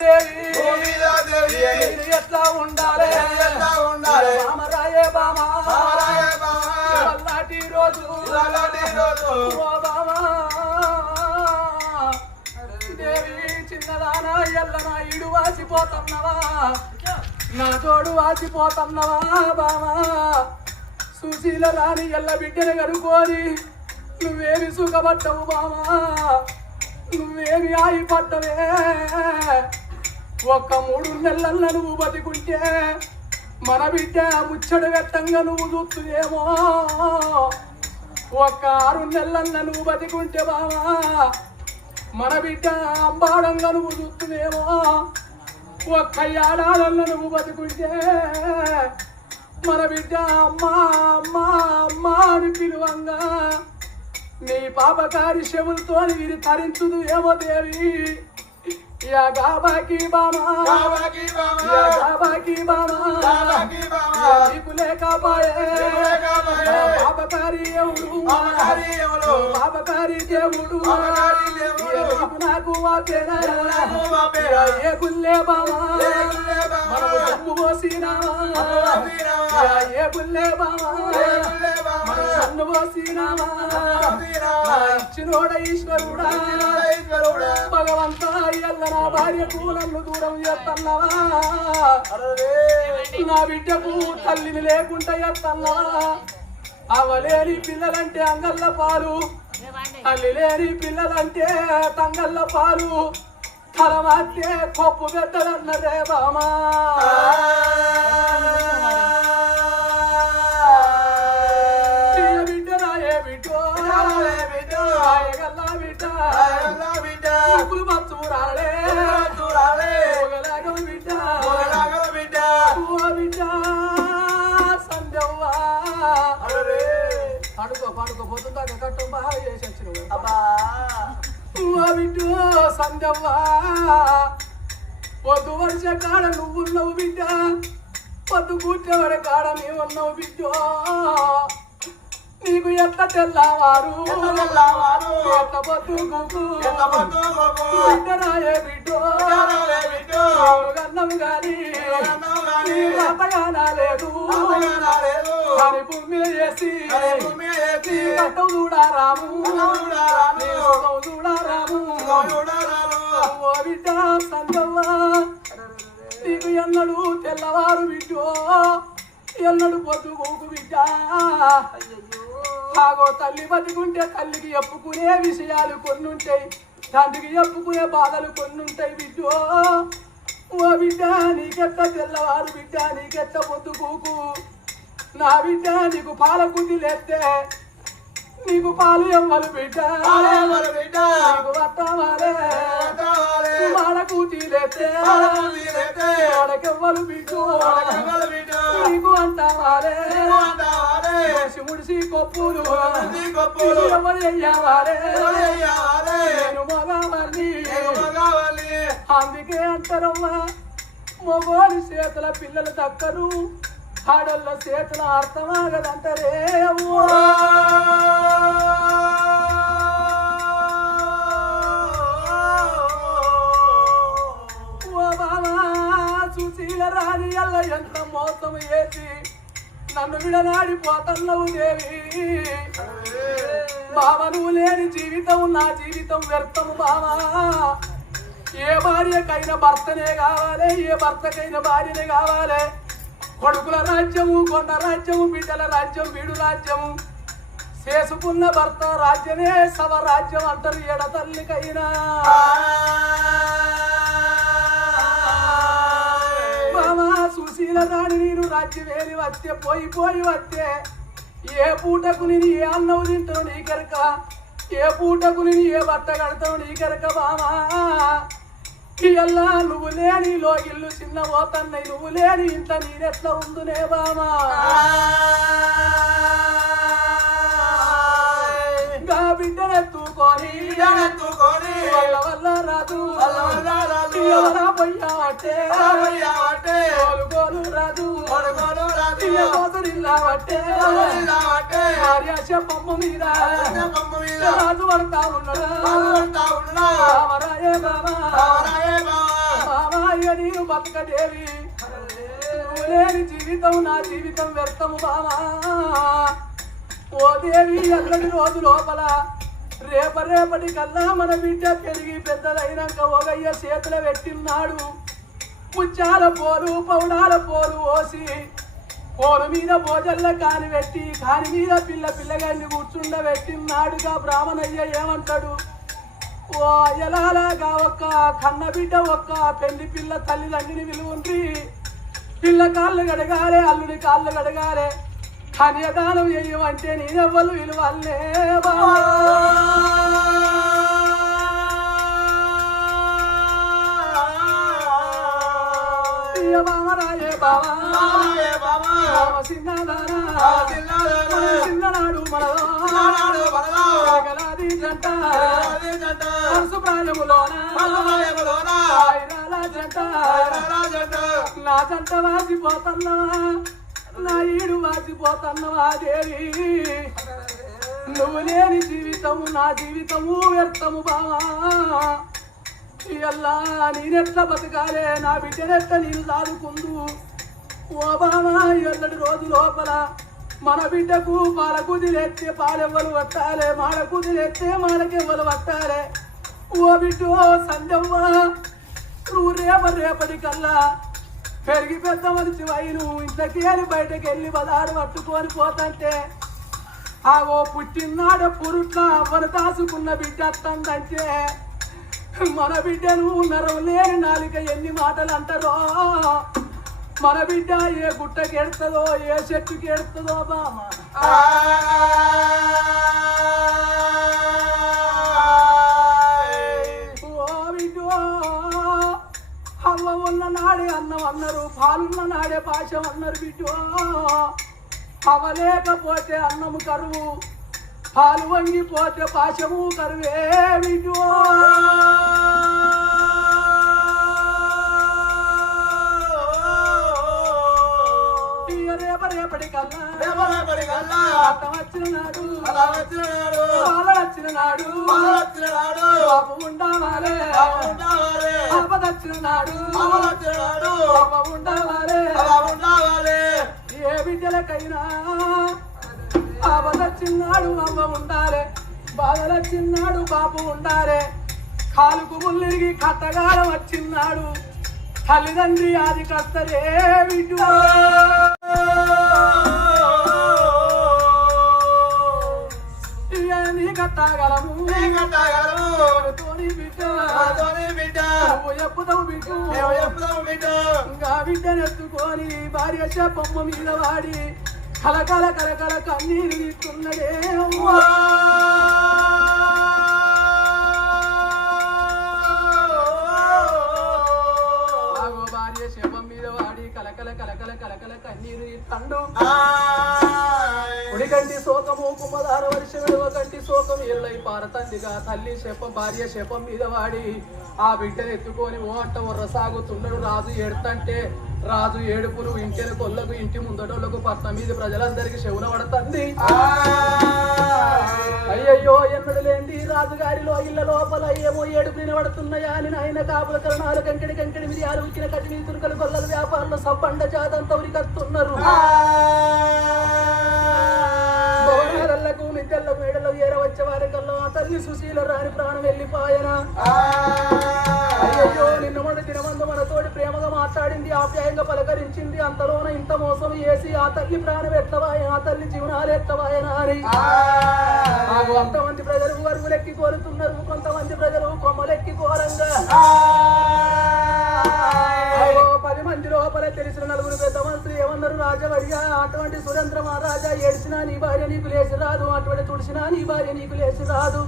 దేవి. దేవి. ఎట్లా ఉండాలి? ఎలా ఉండాలి? రామరాయే బామ. రామరాయ బామ. ఇవాళటి రోజు. ఇలాంటి రోజు. ఓ బామ. దేవి చిన్నదానా ఎల్లనా ఇడు వాసిపోతున్నవా? నా తోడు వాసిపోతున్నవా బామా? సుశీల రాని ఎల్ల బిడ్డను కనుక్కొని నువ్వేమి సుఖపడ్డవు బామా? నువ్వేమి ఆగిపడ్డవే ఒక్క మూడు నెలల నువ్వు బతికుంటే మన బిడ్డ ముచ్చడు వెట్టంగా నువ్వు చూస్తుందేమో. ఒక్క ఆరు నెలల నువ్వు బతికుంటే బావా మన బిడ్డ అంబాడంగా నువ్వు చూస్తుందేమో. ఒక్క ఏడాదల్లో నువ్వు బతుకుంటే మన బిడ్డ అమ్మా అమ్మా అమ్మా అని పిలువంగా నీ పాపకారి శవులతో వీరి తరించుదు ఏమో దేవి. యా గాబాకి బామా కావాకి బామ యా గాబాకి బామా కావాకి బామ యా నీకు లేకపాయే లేకపాయే. యా పాపకారి ఎవడు పాపకారి ఎవడు? పాపకారి దేవుడు పాపకారి దేవుడు. యా నీకు నాకు వాపేనా నాకు వాపేనా. ఏ గుల్లే బామా ఏ గుల్లే బామా. మనము జమ్ము పోసినామా పోసినామా. యా ఏ గుల్లే బామా ఏ గుల్లే బామా. మనము కన్ను పోసినామా పోసినామా. నా ఇచ్చినోడ ఈశ్వరుడా ఈశ్వరుడా. భగవంత నా భార్యకు నన్ను దూరం చేస్తున్నావా అరే నా బిడ్డకు తల్లిని లేకుండా చేస్తున్నావా అవలేని పిల్లలంటే అంగళ్ళ పాలు. తల్లి లేని పిల్లలంటే తంగళ్ళ పాలు. తలమాతే కొప్పు పెట్టదన్నదే బామా. పడుకో కట్టం బాగా చేసి వచ్చిన అబ్బా. ఓ బిడ్డ పొద్దు వర్ష కాడ నువ్వున్నావు బిడ్డ. పొద్దు కూర్చోవడ కాడ మేమున్నావు బిడ్డ. నీకు ఎట్ల తెల్లవారు ఎట్ల తెల్లవారు? ఎట్ల పొద్దు గుగ్గు. ఎంత పొద్దు గొప్ప. బిడ్డ రాయే బిడ్డ రాయే బిడ్డ. గన్నం గాని గన్నం గాని. నీ పాపగానా లేదు పాపగానా లేదు. కానీ భూమి చేసి కట్టం చూడారాము చూడారాము. ఓ బిడ్డ సంగవ్వ నీకు ఎన్నడు తెల్లవారు బిడ్డో ఎన్నడు పొద్దు గోకు బిడ్డ ఆగో తల్లి బతికుంటే తల్లికి చెప్పుకునే విషయాలు కొన్ని ఉంటాయి తండ్రికి చెప్పుకునే బాధలు కొన్ని ఉంటాయి బిడ్డో. ఓ బిడ్డ నీకెట్ట తెల్లవారు బిడ్డ నీకెట్ట పొద్దు కూకు. నా బిడ్డ నీకు పాల కుది లేస్తే నీకు పాలు ఎవ్వరు బిడ్డ. బిడ్డ. నీకు వస్తావాలే పాలకుది లేతే. వాడకెవ్వరు బిడ్డ. నీకు అంటావాలే ముడిసి కొప్పులు కొప్పులు. నేను మగవాళ్ళి. అందుకే అంటారమ్మా మగవాడి చేతుల పిల్లలు దక్కరు ఆడోళ్ళ చేతుల అర్థమాగదంటారే. ఓ బావా సుశీల రాణి అల్ల ఎంత మోసం చేసి నన్ను విడనాడిపోతున్నావు దేవి బావ నువ్వు లేని జీవితం నా జీవితం వ్యర్థము బావా. ఏ భార్యకైనా భర్తనే కావాలి ఏ భర్తకైనా భార్యనే కావాలి. కొడుకుల రాజ్యము కొండ రాజ్యము బిడ్డల రాజ్యం వీడు రాజ్యము. చేసుకున్న భర్త రాజ్యమే సవ రాజ్యం అంటారు ఎడ తల్లికైనా రాణి నేను రాజ్యమేరి వస్తే పోయి పోయి వస్తే ఏ పూటకు నేను ఏ అన్నం తింటావు నీకెరక ఏ పూటకు నేను ఏ బట్ట కడతావు నీకెరక బామా ఇయ్యల్లా నువ్వు లేని లో ఇల్లు చిన్న పోతన్నై నువ్వు లేని ఇంట్లో నేనెట్లా ఉందునే బామా బిడ్డనెత్తుకొని ఎత్తుకొని వల్ల వల్ల రాదు. వల్ల వల్ల రాదు. రాదు రాదు. మీద. పంపు మీద. రాజు పడతా ఉన్నాడా. పాల్గొంటా ఉన్నా. రామరాయే బామా రావరాయే బావ. బామా బతకదేవి. నువ్వు లేని జీవితం నా జీవితం వ్యర్థము బామా ఓ దేవి ఎల్లడి రోజు లోపల రేప రేపటి కల్లా మన బిడ్డ పెరిగి పెద్దలైనాక ఒకయ్య చేతుల పెట్టినాడు ముచ్చాల పోరు పౌడాల పోరు ఓసి. పోరు మీద భోజల్ల కాని పెట్టి కాని మీద పిల్ల పిల్లగాన్ని కూర్చుండబెట్టినాడుగా బ్రాహ్మణయ్య ఏమంటాడు? ఓ ఎలాగా ఒక్క కన్న బిడ్డ ఒక్క పెళ్ళి పిల్ల తల్లిదండ్రిని విలువుంది పిల్ల కాళ్ళు గడగాలే అల్లుడి కాళ్ళు గడగాలే కన్యదానం చేయమంటే నేనెవ్వరు విలువల్లే బా బాబాయేమలోనా. సాయిరాల జంట. ఆయనరా జంట. నా జంట వాసిపోతున్నవా? నా ఈడు వాసిపోతున్నవా దేవి? నువ్వు లేని జీవితము నా జీవితము వ్యర్థము బావా. ఎల్లా నేనెట్లా బతకాలే నా బిడ్డనెట్ల నేను సాదుకుందు ఓ ఎల్లటి రోజు లోపల మన బిడ్డకు పాల కుదిలేస్తే పాలెవ్వలు పట్టాలే మాడ కుదిలేస్తే మాడకెవ్వలు పట్టాలే ఓ బిడ్డో సంధ్యవ్వ నువ్వు రేప రేపటి కల్లా పెరిగి పెద్ద మనిషి వైను ఇంట్లోకి బయటకు వెళ్ళి బదారు పట్టుకొని పోతంటే ఆ ఓ పుట్టినాడ పురుట్ల అవ్వను దాసుకున్న బిడ్డ అత్తందంటే మన బిడ్డను నరం లేని నాలిక ఎన్ని మాటలు అంటారో మన బిడ్డ ఏ గుట్టకి ఎడుతుందో ఏ చెట్టుకి ఎడుతుందో బామ అవ్వ ఉన్న నాడే అన్నం అన్నారు పాలున్న నాడే పాశం అన్నారు బిడ్డో. అవ్వలేకపోతే అన్నము కరువు. పాలు వంగిపోతే పాశము కరువే బిడ్డో ఇయ్య రేప రేపటి కల్లా. అర్థం వచ్చిన నాడు. పాల వచ్చిన నాడు. పాప ఉండాలే ఆపద వచ్చిన నాడు. పాప ఉండాలే ఏ బిడ్డలకైనా ఆపదచ్చిన్నాడు అమ్మ ఉండాలే బాధలచ్చిన్నాడు బాపు ఉండాలే కాలుకు ముల్లిరిగి కట్టగాలం వచ్చిన్నాడు తల్లిదండ్రి ఆది కస్తరే నీ కట్టగలము. తోని బిడ్డ. ఇంకా బిడ్డనెత్తుకొని భార్య శాపమ్మ మీద వాడి కలకల కలకల కన్నీరు. ఆగో భార్య శాపం మీద వాడి కలకల కలకల కలకల కన్నీరు తీస్తుండు ఉడికంటి శోకము కుమ్మదార వర్షం కంటి శోకం ఎల్లై పారతందిగా తల్లి శపం భార్య శపం మీద వాడి ఆ బిడ్డను ఎత్తుకొని ఓట ఒర్ర సాగుతున్నాడు రాజు ఏడుతంటే రాజు ఏడుపులు ఇంటిని కొల్లకు ఇంటి ముందటోళ్ళకు పట్నం మీద ప్రజలందరికీ శవున పడుతుంది. అయ్యయ్యో ఎన్నడు లేండి రాజుగారిలో ఇళ్ళ లోపల ఏమో ఏడుపు నిలబడుతున్నాయా అని ఆయన కాపుల కరణాలు కంకిడి కంకిడి మీద ఆలోచించిన కట్టి తురుకలు కొల్లలు వ్యాపారులు సబ్బండ జాతంతో ఉరికత్తున్నారు భవనాలకు మిద్దెల మేడలు ఏరవచ్చే వారి కల్లో అతన్ని సుశీల రాని ప్రాణం వెళ్ళిపోయనా అయ్యయ్యో నిన్న మొదటి దినమందు మనతోటి ప్రేమగా మాట్లాడింది ఆప్యాయంగా పలకరించింది. అంతలోన ఇంత మోసం చేసి ఆ తల్లి ప్రాణం ఎత్తవాయన ఆ తల్లి జీవనాలు ఎత్తవాయన అని నాకు అంతమంది ప్రజలు వరుగులెక్కి కోరుతున్నారు. కొంతమంది ప్రజలు కొమ్మలెక్కి కోరంగా. అయ్యో, పది మంది లోపల తెలిసిన నలుగురు పెద్ద మనుషులు ఏమన్నారు? రాజవరిగా అటువంటి సురేంద్ర మహారాజా ఏడ్చినా నీ భార్య నీకు లేచి రాదు. అటువంటి తుడిచినా నీ భార్య నీకు లేచి రాదు.